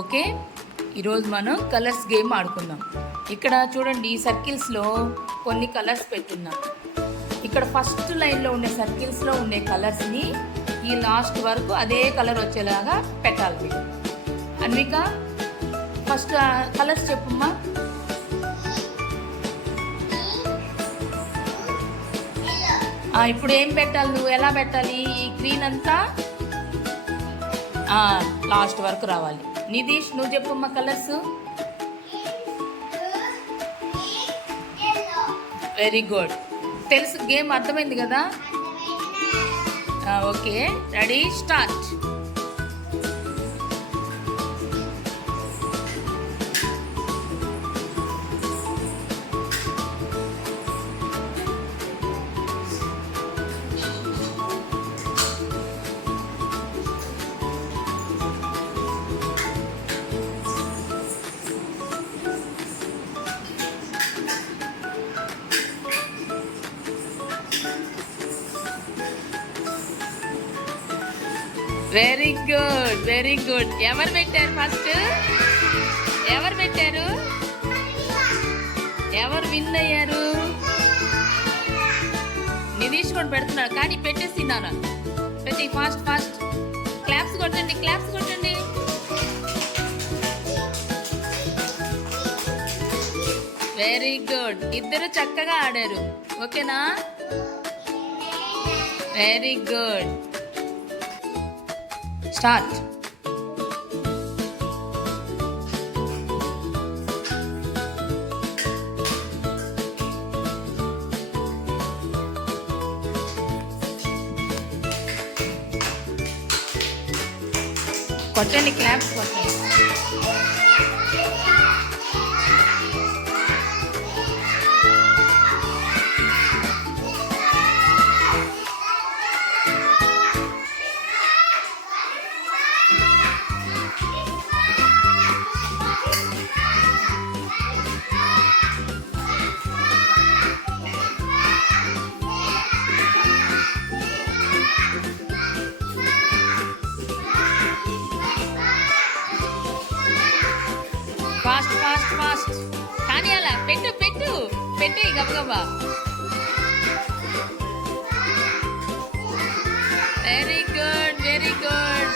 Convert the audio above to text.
ఓకే, ఈరోజు మనం colours game ఆడుకుందాం. ఇక్కడ చూడండి, ఈ సర్కిల్స్లో కొన్ని కలర్స్ పెట్టున్నాం. ఇక్కడ ఫస్ట్ లైన్లో ఉండే సర్కిల్స్లో ఉండే కలర్స్ని ఈ లాస్ట్ వరకు అదే కలర్ వచ్చేలాగా పెట్టాలి మీరు. అన్విక, ఫస్ట్ కలర్స్ చెప్పమ్మా. ఇప్పుడు ఏం పెట్టాలి, నువ్వు ఎలా పెట్టాలి? ఈ గ్రీన్ అంతా లాస్ట్ వరకు రావాలి. నితీష్, నువ్వు చెప్పమ్మా కలర్స్. వెరీ గుడ్, తెలుసు, గేమ్ అర్థమైంది కదా? Okay, ready, start. Very good, very good. ఎవరు పెట్టారు ఫస్ట్? ఎవరు పెట్టారు? ఎవరు విన్ అయ్యారు? నితీష్ కూడా పెడుతున్నాడు, కానీ పెట్టేసి నాన్న పెట్టి ఫాస్ట్ ఫాస్ట్. క్లాప్స్ కొట్టండి, క్లాప్స్ కొట్టండి. వెరీ గుడ్, ఇద్దరు చక్కగా ఆడారు. ఓకేనా? Very good, start. కొట్టండి, క్లాప్స్ కొట్టండి. ఫాస్ట్ ఫాస్ట్ ఫాస్ట్, కానీ అలా పెట్టు పెట్టు పెట్టే గబగబా. Very good, very good.